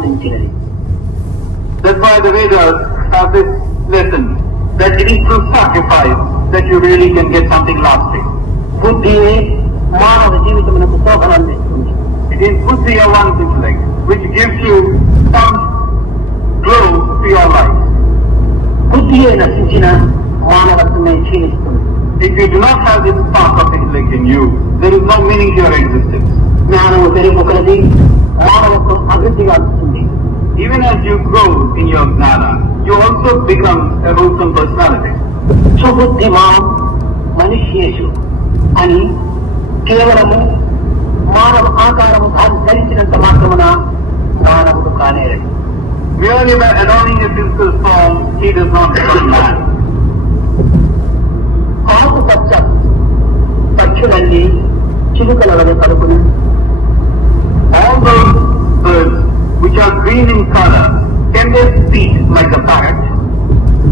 బోధించినది. That's why the Vedas have this lesson that it is through sacrifice that you really can get something lasting. బుద్ధియే మానవ జీవితమునకు శోభను అందిస్తుంది. It is buddhi or one's intellect which gives you some glow to your life. బుద్ధియే నశించిన మానవత్వమే క్షీణిస్తుంది. If you do not have this spark of intellect in you, there is no meaning to your existence. జ్ఞానము పెరుగు కొలది మానవత్వం అభివృద్ధిగా వస్తుంది. Even as you grow in your gnana, you also become a wholesome personality. సుబుద్ధిమాం మనుష్యేషు అని కేవలము మానవ ఆకారము ధరించినంత మాత్రమున మానవుడు కానేరడు. Merely by adorning a physical form, he does not become man. ఆకుపచ్చ పక్షులన్నీ చిలుకల వలె పలుకును. All those birds which are green in color, can they speak like a parrot?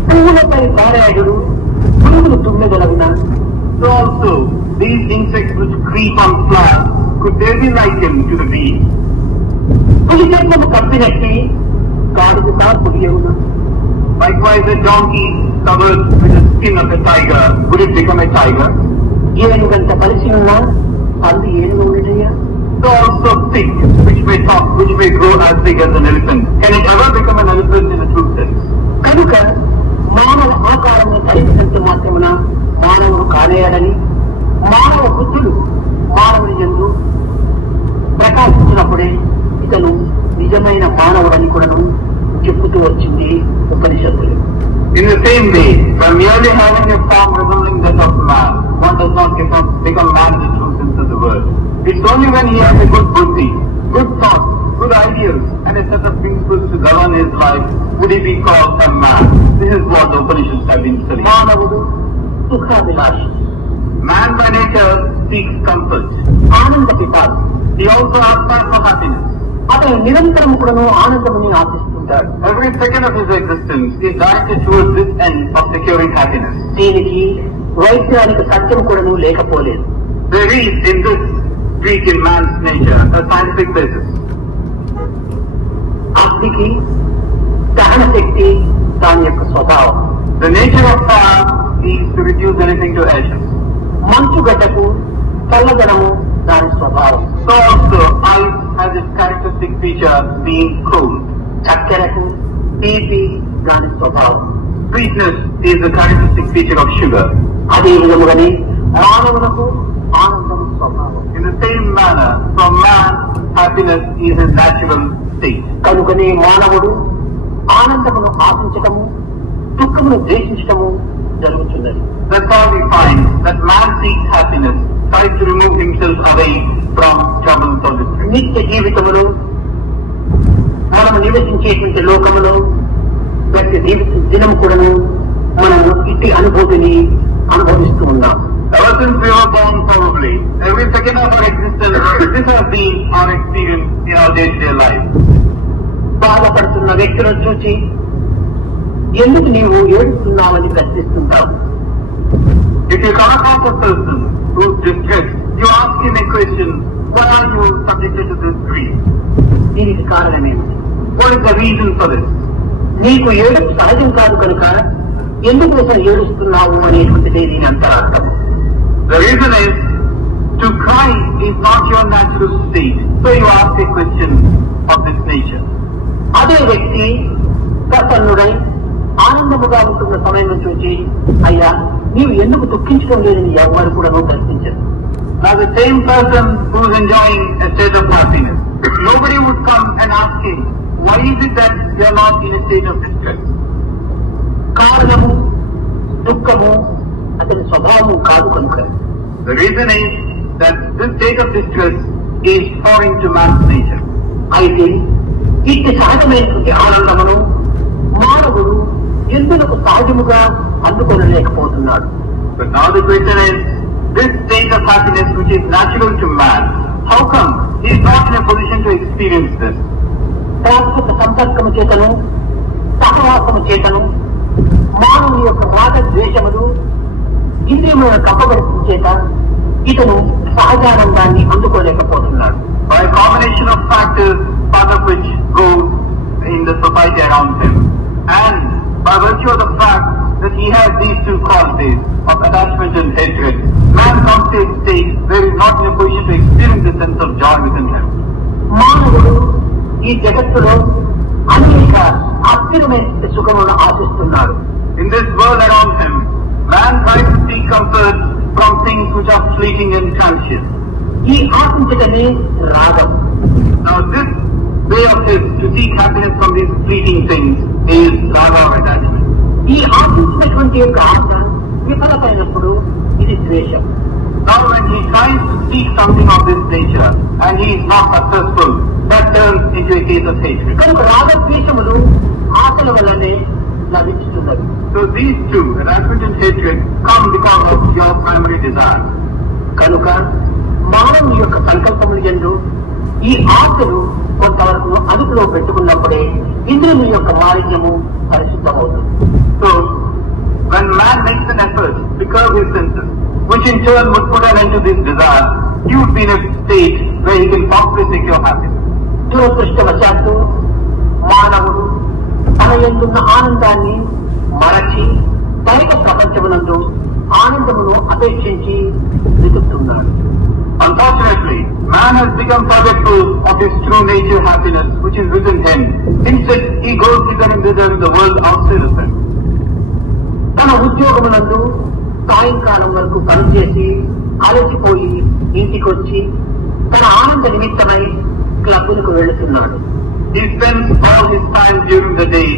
పువ్వులపై పారాయుడు పురుగులు తుమ్మెదలగున. So also, these insects which creep on flowers, could they be likened to the bee? పులి చర్మము కప్పినట్టి గాడిద పులియగున. Likewise, a donkey covered with the skin of a tiger, would it become a tiger? ఏనుగంత కలిసి ఉన్నా అది ఏనుగు ఉండటయ్యా. So also thick, which may talk, which may grow as big as an elephant. Can it ever become an elephant in a true sense? కనుక మానవ ఆకారము ధరించినంత మాత్రమున మానవుడు కానేయడని, మానవ బుద్ధులు మానవుని యందు ప్రకాశించినప్పుడే ఇతను నిజమైన మానవుడని కూడాను చెప్పుతూ వచ్చింది ఉపనిషత్తులు. In the same way, by merely having a form resembling that of man, one does not become man in the true sense of the word. It's only when he has a good buddhi, good thoughts, good ideas, and a set of principles to govern his life would he be called a man. This is what the Upanishads have been studying. మానవుడు సుఖాభిలాషి. Man by nature seeks comfort. ఆనంద పితాడు. He also aspires for happiness. అతను నిరంతరం కూడాను ఆనందముని ఆశిస్తుంటాడు. Every second of his existence is directed towards this end of securing happiness. దీనికి వైజ్ఞానిక సత్యం కూడాను లేకపోలేదు. There is in this Greek in man's nature a scientific basis. అగ్నికి దహన శక్తి దాని యొక్క స్వభావం. The nature of fire is to reduce anything to ashes. మంచుగడ్డకు చల్లదనము దాని స్వభావం. So also ice has its characteristic feature being cold. చక్కెరకు తీపి దాని స్వభావం. Sweetness is the characteristic feature of sugar. అదే విధముగానే మానవులకు ఆనందము స్వభావం. In the same manner, for man, happiness is his natural state. కనుకనే మానవుడు ఆనందమును ఆశించటము, దుఃఖమును ద్వేషించటము జరుగుతున్నది. That's how we find that man seeks happiness, tries to remove himself away from troubles of this world. నిత్య జీవితములో మనము నివసించేటువంటి లోకములో ప్రతి దినం కూడాను మనము ఇట్టి అనుభూతిని అనుభవిస్తూ ఉన్నాం. Ever since we were born, probably, every second of our existence, this has been our experience in our day-to-day life. బాధపడుతున్న వ్యక్తులను చూసి ఎందుకు నీవు ఏడుస్తున్నావని ప్రశ్నిస్తుంటావు. If you come across a person who is distressed, you ask him a question, why are you subjected to this grief? దీనికి కారణమేమిటి? What is the reason for this? నీకు ఏడుపు సహజం కాదు కనుక ఎందుకోసం ఏడుస్తున్నావు అనేటువంటిదే దీని అంతరార్థం. The reason is, to cry is not your natural state. So you ask a question of this nature. అదే వ్యక్తి ప్రసన్నుడై ఆనందముగా ఉంటున్న సమయం చూసి అయ్యా నీవు ఎందుకు దుఃఖించడం లేదని ఎవరు కూడా ప్రశ్నించరు. Now the same person who is enjoying a state of happiness, nobody would come and ask him, why is it that you are not in a state of distress? కారణము దుఃఖము అతని స్వభావము కాదు కనుక. The reason is that this state of distress is foreign to man's nature. అయితే ఇట్టి సహజమైనటువంటి ఆనందమును మానవుడు ఎందుకు సహజముగా అందుకొనలేకపోతున్నాడు. But now the question is, this state of happiness which is natural to man, how come he is not in a position to experience this? శాశ్వత సంపర్కము చేతను సహవాసము చేతను మానవుని యొక్క రాగ ద్వేషములు ఇంద్రియములను కప్పబడటం చేత ఇతను సహజానందాన్ని అందుకోలేకపోతున్నాడు. By a combination of factors, part of which goes around him. And by virtue of the fact that he has these two qualities of attachment and hatred, man comes to a state where he is not in a position to experience the sense of joy within him. మానవుడు ఈ జగత్తులో అనేక అస్థిరమైన సుఖములను ఆశిస్తున్నాడు. In this world around him, man tries to seek comfort from things which are fleeting and transient. ఈ ఆశించటమే రాగం. Now this way of his to seek happiness from these fleeting things is raga or attachment. ఈ ఆశించినటువంటి యొక్క ఆశ విఫలమైనప్పుడు ఇది ద్వేషం. Now when he tries to seek something of this nature and he is not successful, that turns into a case of hatred. కనుక రాగద్వేషములు ఆశల వల్లనే లభించుతున్నవి. So these two, attachment and hatred, come because of your primary desire. కనుక మానవుని యొక్క సంకల్పములు యందు ఈ ఆశలు కొంతవరకు అదుపులో పెట్టుకున్నప్పుడే ఇంద్రియముల యొక్క మాలిన్యము పరిశుద్ధమవుతుంది. So when man makes an effort to curb his senses, which in turn would put an end to this desire, he would be in a state where he can possibly secure happiness. దురదృష్టవశాత్తు మానవుడు తన యందున్న ఆనందాన్ని మరచి బయట ప్రపంచమునందు ఆనందమును అపేక్షించి వెతుకుతున్నాడు. Unfortunately, man has become forgetful of his true nature happiness which is within him. Instead, he goes hither and thither in the world outside of him. తన ఉద్యోగమునందు సాయంకాలం వరకు పనిచేసి అలసిపోయి ఇంటికొచ్చి తన ఆనంద నిమిత్తమై క్లబ్బులకు వెళుతున్నాడు. He spends all his time during the day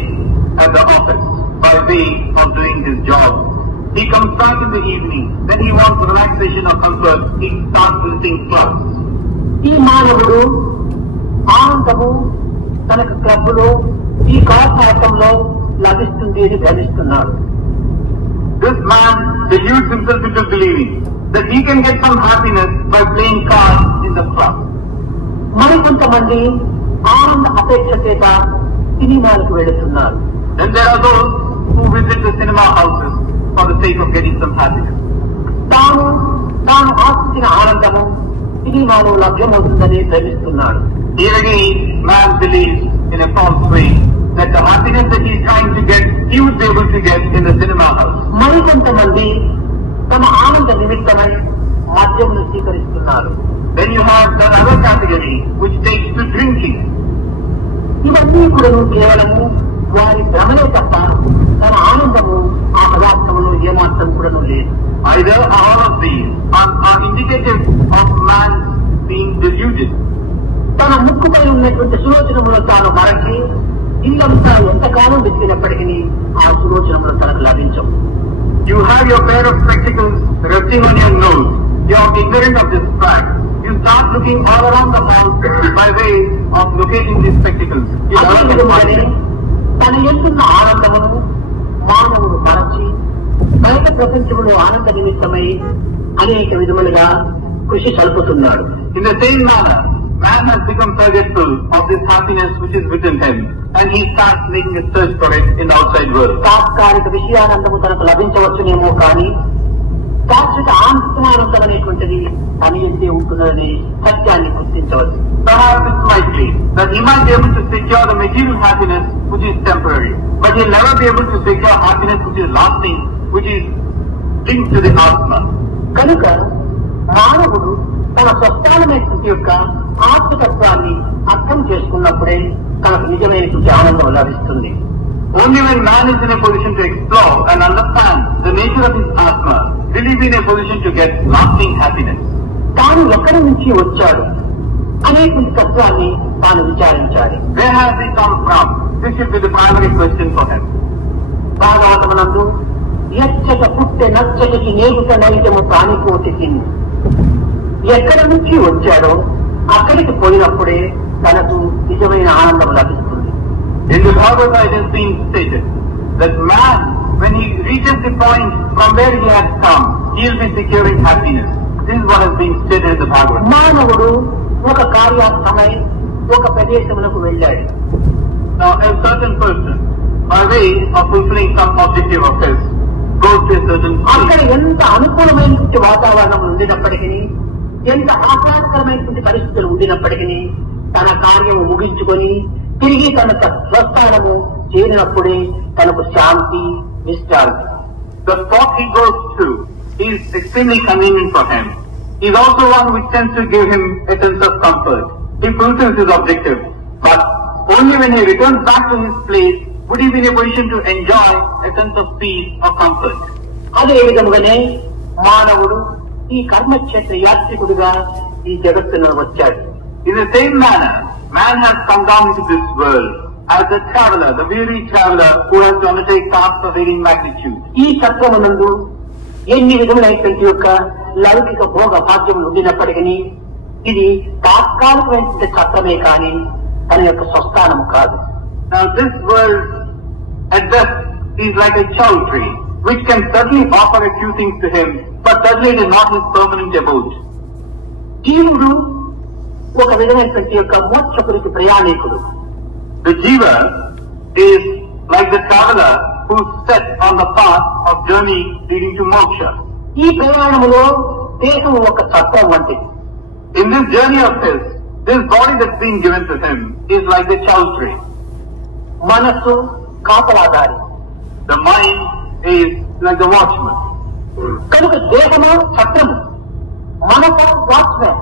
at the office by way of doing his job. He comes back in the evening, then he wants relaxation or comfort, he starts visiting clubs. ఈ మానవుడు ఆనందము తనకు క్లబ్బులో ఈ కాలపాఠంలో లభిస్తుంది అని భ్రమిస్తున్నాడు. This man deludes himself into believing that he can get some happiness by playing cards in the club. మరికొంతమంది ఆనంద అపేక్ష చేత సినిమాలకు వెళుతున్నారు. Then there are those who visit the cinema houses for the sake of getting some happiness. తాను ఆశించిన ఆనందము సినిమాలో లభ్యమవుతుందని భ్రమిస్తున్నాడు. Here again, man believes in a false way that the happiness that he is trying to get, he would be able to get in the cinema house. మరికొంతమంది తమ ఆనంద నిమిత్తమై మద్యమును స్వీకరిస్తున్నారు. Then you have the other category which takes to drinking. ఇవన్నీ కూడా కేవలము వారి భ్రమలే తప్ప తన ఆనందము ఆ పదార్థములు ఏమాత్రం కూడా లేదు. Either all of these are indicative of man being deluded. తన ముక్కుపై ఉన్నటువంటి సులోచనములు తాను మరచి ఇల్లంతా ఎంతకాలం వెతికినప్పటికీ ఆ సులోచనములు తనకు లభించవు. You have your pair of spectacles resting on your nose. You are ignorant of this fact. You start looking all around the house by way of locating these spectacles. అదే విధముగానే తన ఎంతున్న ఆనందమును మానవుడు మరచి బయట ప్రపంచంలో ఆనంద నిమిత్తమై అనేక విధములుగా కృషి సల్పుతున్నాడు. In the same manner, man has become forgetful of this happiness which is within him, and he starts making a search for it in the outside world. తాత్కాలిక విషయానందము తనకు లభించవచ్చునేమో కానీ శాశ్వత ఆనందం అనేటువంటిది తన ఎంతే ఉంటున్నదని సత్యాన్ని గుర్తించవచ్చు. Perhaps it might be that he might be able to secure the material happiness which is temporary, but he'll never be able to secure happiness which is lasting, which is linked to the Atma. కనుక మానవుడు తన స్వస్థానమైనటువంటి యొక్క ఆత్మతత్వాన్ని అర్థం చేసుకున్నప్పుడే తనకు నిజమైనటువంటి ఆనందం లభిస్తుంది. Only when man is in a position to explore and understand the nature of his Atma will he be in a position to get lasting happiness. తాను ఎక్కడి నుంచి వచ్చాడు అనేటువంటి తత్వాన్ని తాను విచారించాలి. Where has he come from? This should be the primary question for him. భాగవతమునందు ఎచ్చట పుట్టె నచ్చటికి నేగుత నైజము ప్రాణికోటికి ఎక్కడి నుంచి వచ్చాడో అక్కడికి పోయినప్పుడే తనకు నిజమైన ఆనందం లభిస్తుంది. In the Bhagavad it has been stated that man, when he reaches the point from where he has come, he will be securing happiness. This is what has been stated in the Bhagavad. మానవుడు ఒక కార్యార్థమై ఒక ప్రదేశమునకు వెళ్ళాడు. Now a certain person, by way of fulfilling some objective of his, goes to a certain అక్కడ place. ఎంత అనుకూలమైనటువంటి వాతావరణం ఉండినప్పటికీ, ఎంత ఆహ్లాదకరమైనటువంటి పరిస్థితులు ఉండినప్పటికీ తన కార్యము ముగించుకొని తిరిగి తన స్వస్థానము చేరినప్పుడే తనకు శాంతి, విశ్రాంతి. The spot he goes to is extremely convenient for him. He is also one which tends to give him a sense of comfort. He fulfills his objective. But only when he returns back to his place would he be in a position to enjoy a sense of peace or comfort. అదే విధముగానే మానవుడు ఈ కర్మక్షేత్ర యాత్రికుడుగా ఈ జగత్తును వచ్చాడు. In the same manner, man has come down into this world as a traveler, the weary traveler who has to undertake tasks of varying magnitude. ఈ చక్రమునందు ఎన్ని విధములైనటువంటి యొక్క లౌకిక భోగ భాగ్యములు ఉండినప్పటికీ ఇది తాత్కాలికమైనటువంటి చక్రమే కానీ తన యొక్క స్వస్థానము కాదు. Now this world at best is like a chow tree, which can certainly offer a few things to him, but certainly it is not his permanent abode. జీవుడు ఒక విధమైనటువంటి యొక్క మోక్షపురికి ప్రయాణికుడు. The jiva is like the traveler who is set on the path of journey leading to moksha. ఈ ప్రయాణములో దేహం ఒక చక్రం వంటిది. In this journey of his, this body that's being given to him is like the chow tree. మనస్సు కాపలాదారి. The mind is like the watchman. కనుక దేహము చక్రము, మనసు వాచ్మెన్,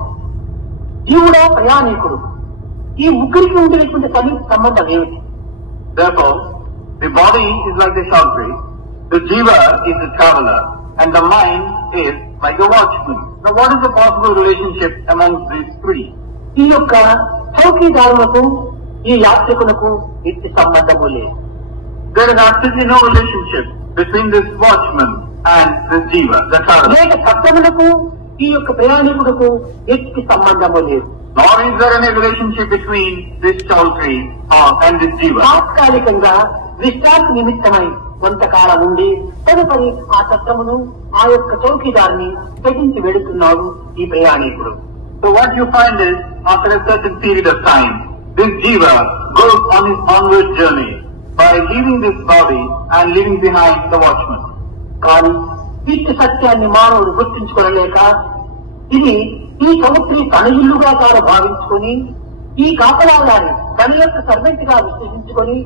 జీవుడు ప్రయాణికుడు. ఈ ముగ్గురికి ఉండేటువంటి సంబంధం ఏమిటి? Therefore, the body is like the chow tree, the jiva is the traveler, and the mind is like the watchman. Now what is the possible relationship amongst these three? ఈ యొక్క చౌకీదారులకు ఈ యాత్రికులకు ఇట్టి సంబంధము లేదు. There is absolutely no relationship between this watchman and this jiva, the traveler. లేక చక్రములకు ఈ యొక్క ప్రయాణికులకు ఎట్టి సంబంధము లేదు. Nor is there any relationship between this chow tree and this jiva. తాత్కాలికంగా విశ్రాంతి నిమిత్తమై కొంతకాలం ఉండి తదుపరి ఆ చక్రమును ఆ యొక్క చౌకీదారిని తెగించి వెళుతున్నాడు ఈ ప్రయాణికుడు. So what you find is, after a certain period of time, this jiva goes on his onward journey by leaving this body and leaving behind the watchman. కానీ ఇట్టి సత్యాన్ని మానవుడు గుర్తించుకోలేక ఇది ఈ చౌత్రి తన ఇల్లుగా తాను భావించుకొని ఈ కాపలాదాన్ని తన యొక్క సర్వెంట్ గా విశ్లేషించుకొని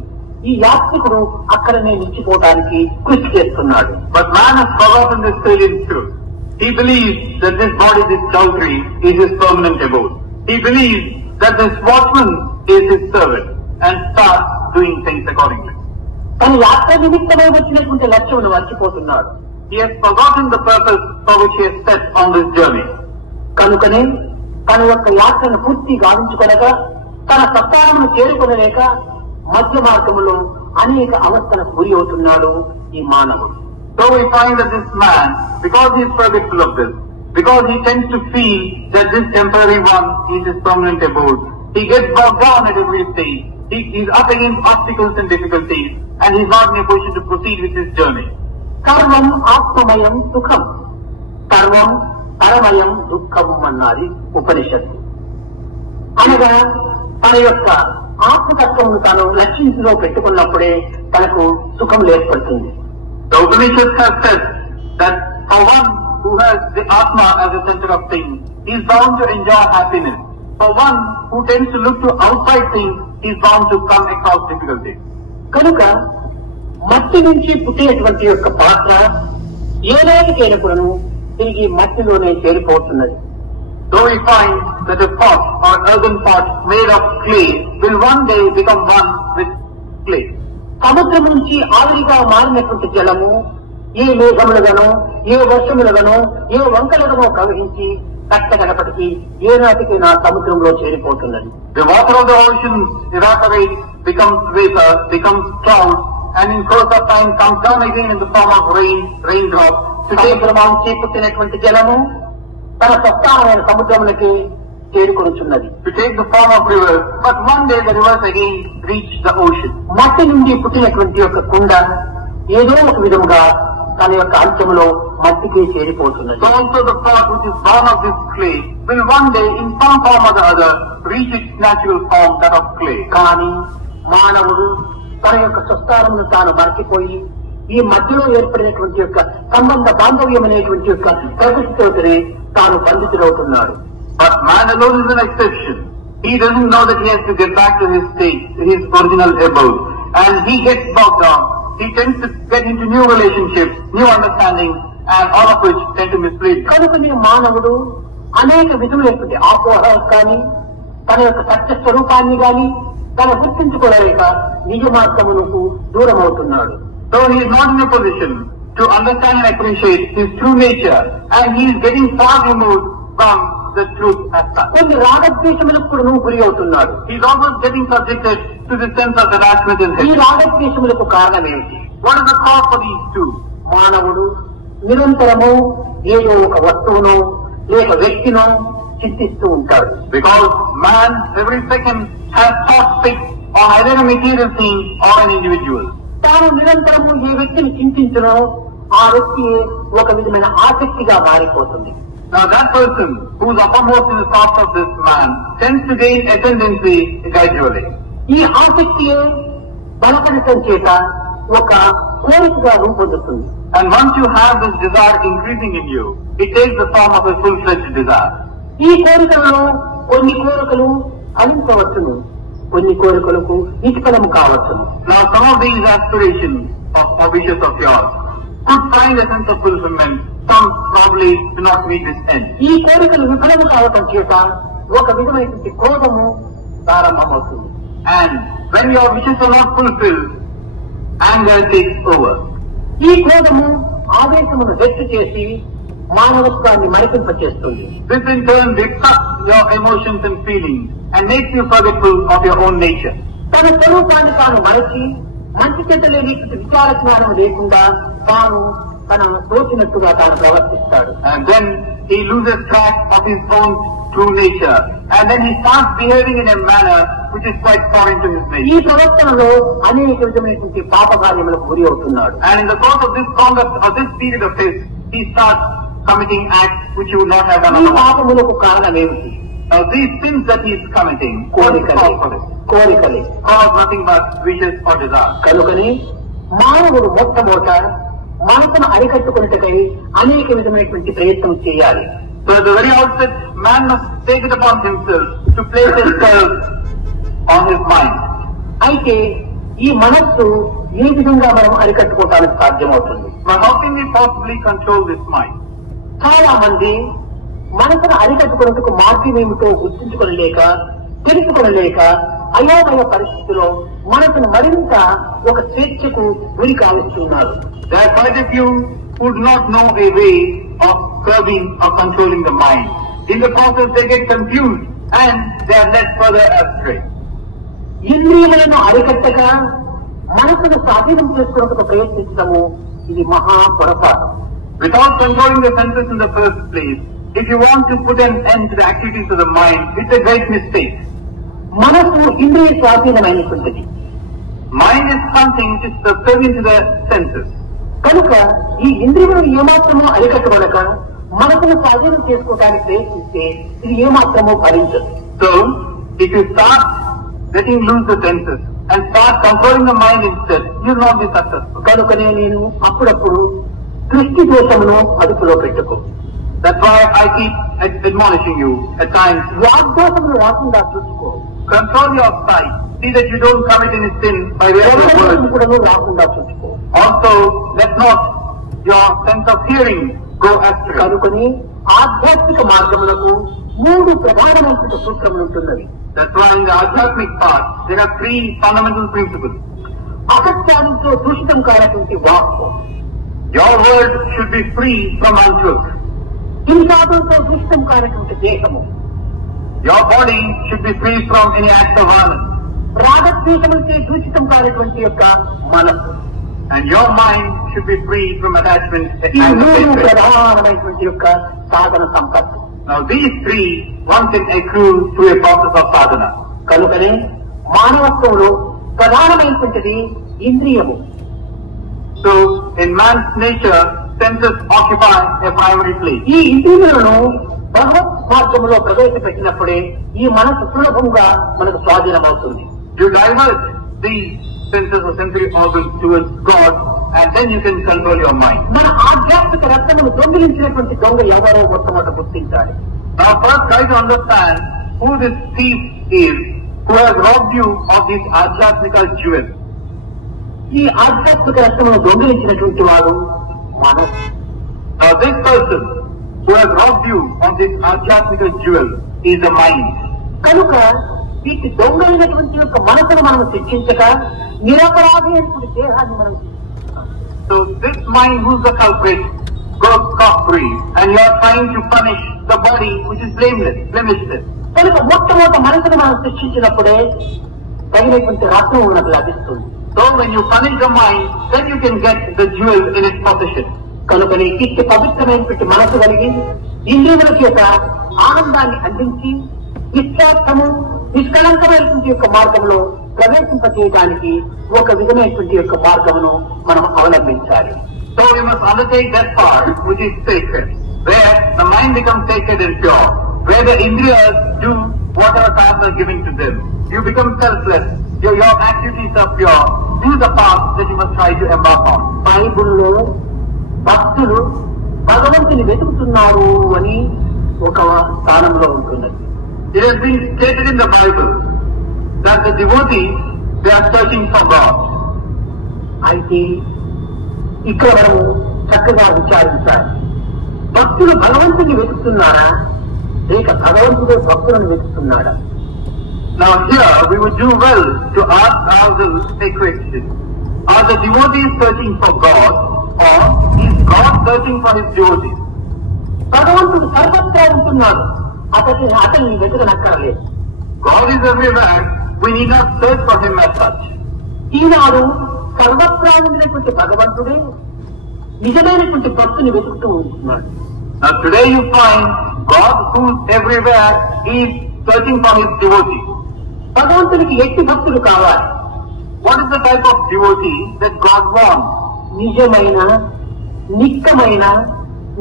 ఈ యాత్రికుడు అక్కడనే నిలిచిపోవడానికి కృషి చేస్తున్నాడు. But man has forgotten this salient truth. He believes that this body, this chow tree, is his permanent abode. He believes that this watchman is his servant and starts doing things accordingly. తన యాత్ర నిమిత్తమై వచ్చినటువంటి లక్ష్యమును మర్చిపోతున్నాడు. He has forgotten the purpose for which he has set on this journey. కనుకనే తన యొక్క యాత్రను పూర్తి గావించుకొనగా తన సత్తాలను చేరుకొనలేక మధ్య మార్గములో అనేక అవస్థలకు గురి అవుతున్నాడు ఈ మానవుడు. So we find that this man, because he is forgetful of this, because he tends to feel that this temporary one is his permanent abode, he gets bogged down at every stage. He is up against obstacles and difficulties, and he is not in a position to proceed with his journey. సర్వం ఆత్మమయం సుఖం, సర్వం పరమయం దుఃఖం అన్నది ఉపనిషత్తు. అనగా తన యొక్క ఆత్మతత్వమును తాను లక్ష్యంలో పెట్టుకున్నప్పుడే తనకు సుఖం ఏర్పడుతుంది. The Upanishads have said that for one who has the Atma as the center of things, he is bound to enjoy happiness. For one who tends to look to outside things, he is bound to come across difficulties. కనుక మట్టి నుంచి పుట్టేటువంటి యొక్క పాత్ర ఏనాటికైనప్పుడును తిరిగి మట్టిలోనే చేరిపోతున్నది. So we find that a pot or earthen pot made of clay will one day become one with clay. సముద్రం నుంచి ఆవిరిగా మారినటువంటి జలము ఏ మేఘములుగానో ఏ వర్షములుగానో ఏ వంకలుగానో ప్రవహించి కట్టగనప్పటికీ ఏనాటికైనా సముద్రంలో చేరిపోతున్నది. The water of the oceans evaporates, becomes vapor, becomes cloud, and in course of time comes down again in the form of raindrops. సముద్రమాంచి పుట్టినటువంటి జలము తన స్వస్థానమైన సముద్రములకి చేరుకొనుచున్నది. To take the form of rivers, but one day the rivers again reach the ocean. మట్టి నుండి పుట్టినటువంటి యొక్క కుండ ఏదో ఒక విధముగా తన యొక్క అంచములో మట్టికి చేరిపోతున్నది. So also the pot which is born of this clay will one day in some form or the other reach its natural form, that of clay. కానీ మానవుడు తన యొక్క స్వస్థానమును తాను మర్చిపోయి ఈ మధ్యలో ఏర్పడినటువంటి యొక్క సంబంధ బాంధవ్యం అనేటువంటి యొక్క ప్రకృతితోనే తాను బంధితుడవుతున్నాడు. But man alone is an exception. He doesn't know that he has to get back to his state, his original abode. and he gets bogged down, he tends to get into new relationships, new understanding, and all of which tend to mislead. కనుకనే మానవుడు అనేక విధములైనటువంటి అపోహలు కానీ తన యొక్క సత్య స్వరూపాన్ని కానీ తన గుర్తించుకోలేక నిజ మార్గమునకు దూరం అవుతున్నాడు. So he is not in a position to understand and appreciate his true nature, and he is getting far removed from the truth as such. కొన్ని రాగద్వేషములకు కూడా గురి అవుతున్నాడు. He is also getting subjected to the sense of attachment in ఈ him. రాగద్వేషములకు కారణం ఏమిటి? What is the cause for these two? మానవుడు నిరంతరము ఏదో ఒక వస్తువునో లేక వ్యక్తినో చింతిస్తూ ఉంటాడు. Because man every second has thoughts fixed on either a material thing or an individual. తాను నిరంతరము ఏ వ్యక్తిని చింతించునో ఆ వ్యక్తి ఒక విధమైన ఆసక్తిగా మారిపోతుంది. Now that person who is uppermost in the thoughts of this man tends to gain ascendancy gradually. ఈ ఆసక్తియే బలపడటం చేత ఒక కోరికగా రూపొందుతుంది. And once you have this desire increasing in you, it takes the form of a full-fledged desire. ఈ కోరికలలో కొన్ని కోరికలు ఫలించవచ్చును, కొన్ని కోరికలకు నిష్ఫలము కావచ్చును. Now some of these aspirations or wishes of yours could find a sense of fulfillment, some probably do not meet this end. ఈ కోరికలు విఫలము కావటం చేత ఒక విధమైనటువంటి క్రోధము ప్రారంభమవుతుంది. And when your wishes are not fulfilled, anger takes over. ఈ క్రోధము ఆవేశమును వ్యక్తి చేసి మానవత్వాన్ని మైకంపచేస్తుంది. This in turn disrupts your emotions and feelings and makes you forgetful of your own nature. తన స్వరూపాన్ని తాను మరచి మంచి చెడ్డ లేని విచార జ్ఞానం లేకుండా తాను తన తోచినట్టుగా తాను ప్రవర్తిస్తాడు. And then he loses track of his own true nature, and then he starts behaving in a manner which is quite foreign to his ఈ nature. ప్రవర్తనలో అనేక విధమైనటువంటి పాప కార్యములకు గురి అవుతున్నాడు. And in the course of this conduct or this period of his, he starts committing acts which he would not have done ఈ otherwise. పాపములకు కారణం ఏమిటి? Now these sins that he is committing కోరికలే కోరికలే cause nothing but wishes or desires. కనుకని మానవుడు మొట్టమొదట మనసును అరికట్టుకున్నట్టుకై అనేక విధమైనటువంటి ప్రయత్నం చేయాలి. So at the very outset, man must take it upon himself to place himself on his mind. అయితే ఈ మనస్సు ఏ విధంగా మనం అరికట్టుకోవటానికి సాధ్యమవుతుంది? But how can we possibly control this mind? చాలా మంది మనసును అరికట్టుకున్నట్టుకు మార్గం ఏమిటో గుర్తించుకోలేక తెలుసుకోలేక అయోమయ పరిస్థితిలో మనసును మరింత ఒక స్వేచ్ఛకు గురి కావిస్తున్నారు. There are quite a few who do not know a way of curbing or controlling the mind. In the process, they get confused and they are led further astray. ఇంద్రియములను అరికట్టక మనసును స్వాధీనం చేసుకున్నట్టుకు ప్రయత్నించడము ఇది మహా పొరపాటు. Without controlling the senses in the first place, if you want to put an end to the activities of the mind, it's a great mistake. మనసు ఇంద్రియ స్వాధీనమైనటువంటిది. Mind is something which is subservient to the senses. కనుక ఈ ఇంద్రియములను ఏమాత్రమో అరికట్టబడక మనసును స్వాధీనం చేసుకోవడానికి ప్రయత్నిస్తే ఇది ఏమాత్రమో ఫలించదు. So, if you start letting loose the senses and start controlling the mind instead, you will not be successful. కనుకనే నేను అప్పుడప్పుడు దృష్టి దోషమును అదుపులో పెట్టుకో. That's why I keep admonishing you at times. వాగ్దోషమును రాకుండా చూసుకో. Control your sight. See that you don't commit any sin by way of your words. కూడా రాకుండా చూసుకో. Also, let not your sense of hearing go astray. కనుకొని ఆధ్యాత్మిక మార్గములకు 3 ప్రధానమైన సూత్రములు ఉంటున్నవి. That's why in the Adhyatmic path, there are 3 fundamental principles. అసత్యాలతో దూషితం కానటువంటి వాక్కు, Your word should be free from untruth. హింసాదులతో దూషితం కానటువంటి దేహము, Your body should be free from any act of violence. రాగద్వేషములచే దూషితం కానటువంటి యొక్క మనస్సు. And your mind should be free from attachment ఈ and 3 hatred. ప్రధానమైనటువంటి యొక్క సాధన సంపత్తి. Now these 3, one can accrue through a process of sadhana. కనుకనే మానవత్వంలో ప్రధానమైనటువంటిది ఇంద్రియము. So in man's nature, senses occupy a primary place. ఈ ఇంద్రియములను భగవత్ మార్గంలో ప్రవేశపెట్టినప్పుడే ఈ మనసు సులభంగా మనకు స్వాధీనమవుతుంది. You divert these senses or sensory organs towards God, and then you can control your mind. మన ఆధ్యాత్మిక రత్నమును దొంగిలించినటువంటి దొంగ ఎవరో మొట్టమొదట గుర్తించాలి. Now first try to understand who this thief is who has robbed you of these adhyatmika jewels. ఈ ఆధ్యాత్మిక రత్నమును దొంగిలించినటువంటి వాడు మనస్సు. Now this person who has robbed you on this adhyatmika jewel is the mind. కనుక వీటి దొంగలినటువంటి యొక్క మనసును మనం శిక్షించక నిరపరాధి అయినటువంటి దేహాన్ని మనం So this mind who's the culprit goes scot-free, and you are trying to punish the body which is blameless, blemishless. కనుక మొట్టమొదటి మనసును మనం శిక్షించినప్పుడే తగినటువంటి రత్నం మనకు లభిస్తుంది. So when you punish the mind, then you can get the jewel in its possession. కనుకని ఇట్టి పవిత్రమైనటువంటి మనసు కలిగి ఇంద్రియముల చేత ఆనందాన్ని అందించి నిస్వార్థము నిష్కలంకమైనటువంటి యొక్క మార్గంలో ప్రవేశింపచేయడానికి ఒక విధమైనటువంటి యొక్క మార్గమును మనం అవలంబించాలి. So you must undertake that part which is sacred, where the mind becomes sacred and pure, where the indriyas do whatever tasks are given to them. You become selfless. Your activities are pure. This is the path that you must try to embark on. బైబుల్లో భక్తులు భగవంతుని వెతుకుతున్నారు అని ఒక స్థానంలో ఉంటున్నది. It has been stated in the Bible that the devotees, they are searching for God. అయితే ఇక్కడ మనము చక్కగా విచారించాలి. భక్తులు భగవంతుని వెతుకుతున్నారా లేక భగవంతుడే భక్తులను వెతుకుతున్నాడా? Now here we would do well to ask ourselves a question. Are the devotees searching for God, or is God searching for his devotees? భగవంతుడు సర్వత్రా ఉంటున్నాడు, అతన్ని వెతకనక్కర్లేదు. God is everywhere. We need not search for him as such. ఈనాడు సర్వత్రా ఉండినటువంటి భగవంతుడే నిజమైనటువంటి భక్తుని వెతుకుతూ ఉంటున్నాడు. Now today you find God who is everywhere is searching for his devotees. భగవంతునికి ఎట్టి భక్తులు కావాలి? What is the type of devotee that God wants? నిజమైన నిక్కమైన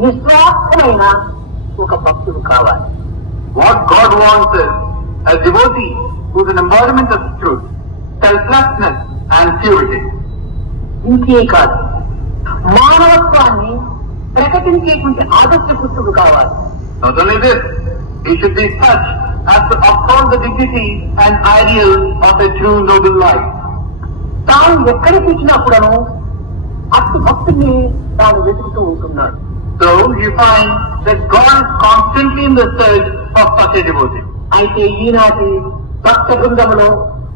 నిస్వార్థమైన ఒక భక్తుడు కావాలి. What God wants is a devotee who is an embodiment of truth, selflessness and purity. ఇంకే కాదు, మానవత్వాన్ని ప్రకటించేటువంటి ఆదర్శ పుత్రుడు కావాలి. Not only this, he should be such as to uphold the dignity and ideals of a true noble life. తాను ఎక్కడ చూసినప్పుడను అటు భక్తుని తాను వెతుకుతూ ఉంటున్నాడు. So you find that God is constantly in the search of such a devotee. అయితే ఈనాటి భక్త బృందంలో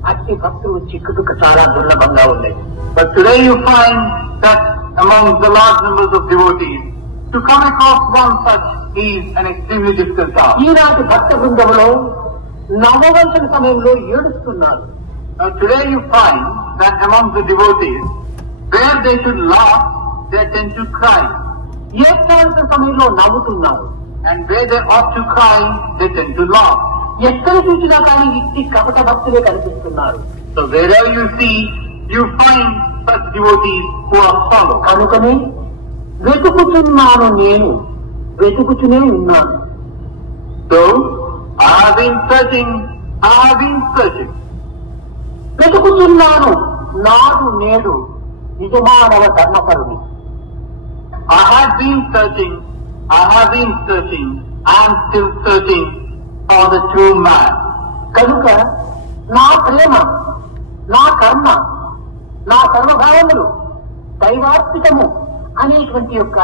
అట్టి భక్తులు చిక్కుడుకు చాలా దుర్లభంగా ఉన్నాయి. But today you find that among the large numbers of devotees, to come across one such is an extremely difficult task. ఈనాటి భక్త బృందంలో నవ్వవలసిన సమయంలో ఏడుస్తున్నారు. Now today you find that among the devotees, where they should laugh, they tend to cry. ఏడ్చవలసిన సమయంలో నవ్వుతున్నారు. And where they ought to cry, they tend to laugh. ఎక్కడ చూసినా కానీ ఇట్టి కపట భక్తులే కనిపిస్తున్నారు. So wherever you see, you find such devotees who are hollow. కనుకనే వెతుకుతున్నాను, నేను వెతుకుతూనే ఉన్నాను. So I have been searching, వెతుకుతున్నాను నాడు నేడు నిజమానవ ధర్మపరుని. I have been searching, I am still searching for the true man. కనుక నా ప్రేమ, నా కర్మ, నా సర్వభావములు దైవాత్మికము అనేటువంటి యొక్క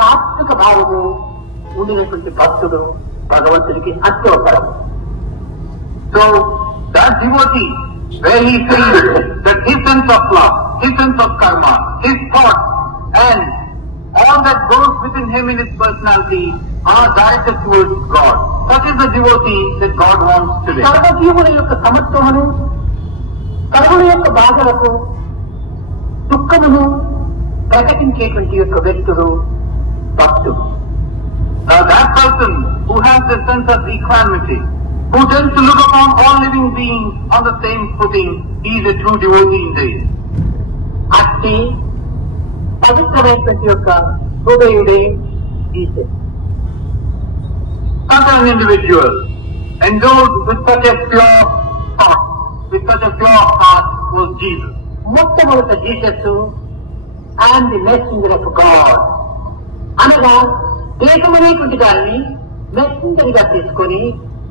తాత్విక భావము ఉండినటువంటి భక్తుడు భగవంతుడికి అత్యవసరం. So that devotee, where he feels that his sense of love, his sense of karma, his thoughts, and all that goes within him in his personality are directed towards God. Such is the devotee that God wants today. సర్వజీవుల యొక్క సమత్వమును, కర్మల యొక్క బాధలకు దుఃఖమును ప్రకటించేటువంటి యొక్క వ్యక్తుడు భక్తుడు. Now that person who has the sense of equanimity, who tends to look upon all living beings on the same footing, he is a true devotee indeed. అట్టి పవిత్రమైనటువంటి యొక్క హృదయుడే ఈశ్వరుడు. Such an individual, endowed with such a pure thought, with such a pure heart, was Jesus. మొట్టమొదట Jesus and the messenger of God అనగా దేశం అనేటువంటి దాన్ని messenger గా తీసుకొని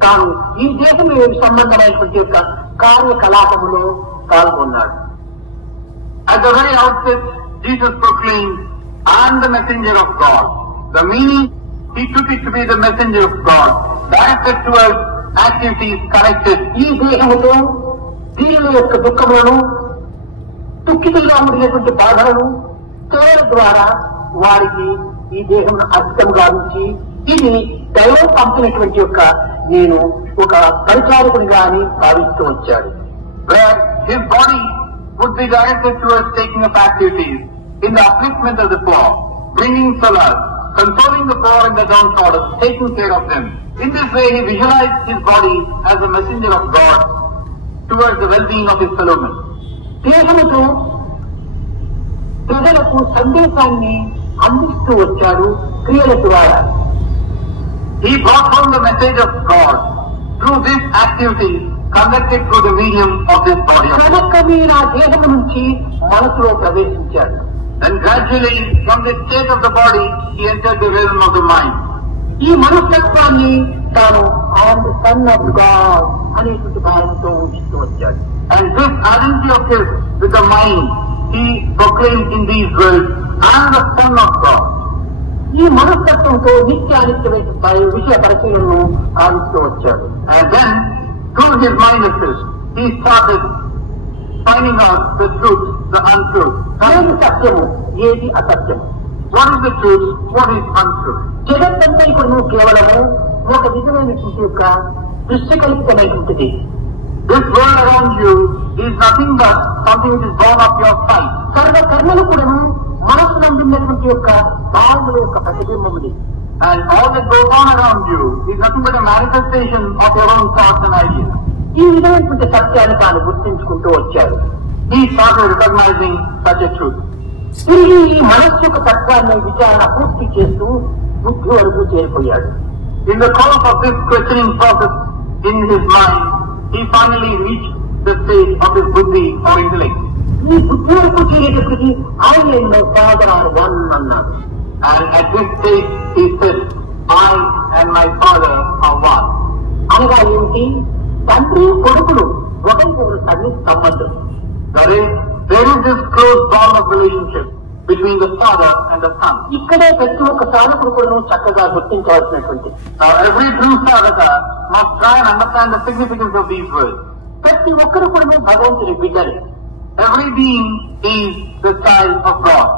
తాను ఈ దేశం సంబంధమైనటువంటి యొక్క కార్యకలాపములో పాల్గొన్నాడు. At the very outset, Jesus proclaimed, "I am the messenger of God." The meaning, he took it to be the messenger of God, directed towards activities connected. ఈ దేహముతో దీనుల యొక్క దుఃఖములను, దుఃఖితులుగా ఉండినటువంటి బాధలను సేవల ద్వారా వారికి ఈ దేహమును అర్థం గావించి, ఇది దైవం పంపినటువంటి యొక్క నేను ఒక పరిచారకునిగా అని భావిస్తూ వచ్చాడు. Where his body would be directed towards taking up activities in the upliftment of the poor, bringing solace, consoling the poor and the downtrodden, taking care of them. In this way, he visualized his body as a messenger of God towards the well-being of his fellow men. దేహముతో ప్రజలకు సందేశాన్ని అందిస్తూ వచ్చాడు క్రియల ద్వారా. He brought home the message of God through this activity conducted through the medium of this body. క్రమక్రమేణా దేహము నుంచి మనసులో ప్రవేశించాడు. And gradually, from the state of the body, he entered the realm of the mind. ఈ మనస్తత్వాన్ని తాను I'm the son of God అనేటువంటి భావంతో ఉంచుతూ వచ్చాడు. And this identity of his with the mind, he proclaimed in these words, "I am the Son of God." ఈ మనస్తత్వంతో నిత్యానిత్యమైన విషయ పరిశీలనను ఆవిస్తూ వచ్చాడు. And then, through his mind assist, he started finding out the truth, the untruth. ఏది సత్యము, ఏది అసత్యము, What is the truth, what is untruth? జగత్తంతా ఇప్పుడు కేవలము ఒక విధమైనటువంటి యొక్క దృశ్యకల్పితమైనటువంటిది. This world around you is nothing but something which is born of your sight. సర్వ కర్మలు కూడాను మనస్సు నందున్నటువంటి యొక్క భావముల యొక్క ప్రతిబింబముది. And all that goes on around you is nothing but a manifestation of your own thoughts and ideas. ఈ విధమైనటువంటి సత్యాన్ని తాను గుర్తించుకుంటూ వచ్చాడు. He started recognizing such a truth. తిరిగి ఈ మనస్సు యొక్క తత్వాన్ని విచారణ పూర్తి చేస్తూ బుద్ధి వరకు చేరిపోయాడు. In the course of this questioning process in his mind, he finally reached the stage of his buddhi or intellect. ఈ బుద్ధి వరకు చేరేటప్పటికి ఆయన ఎన్నో సాధనాలు వన్ అన్నాడు. And at this stage he said, "I and my Father are one." అనగా ఏమిటి? తండ్రి కొడుకులు ఒకరికొకరు తల్లి సంబంధం. That is, there is this close bond of relationship between the Father and the Son. ఇక్కడే ప్రతి ఒక్క సాధకుడు కూడా చక్కగా గుర్తించవలసినటువంటి. Now every true sadhaka must try and understand the significance of these words. ప్రతి ఒక్కరు కూడా భగవంతుని బిడ్డలే. Every being is the child of God.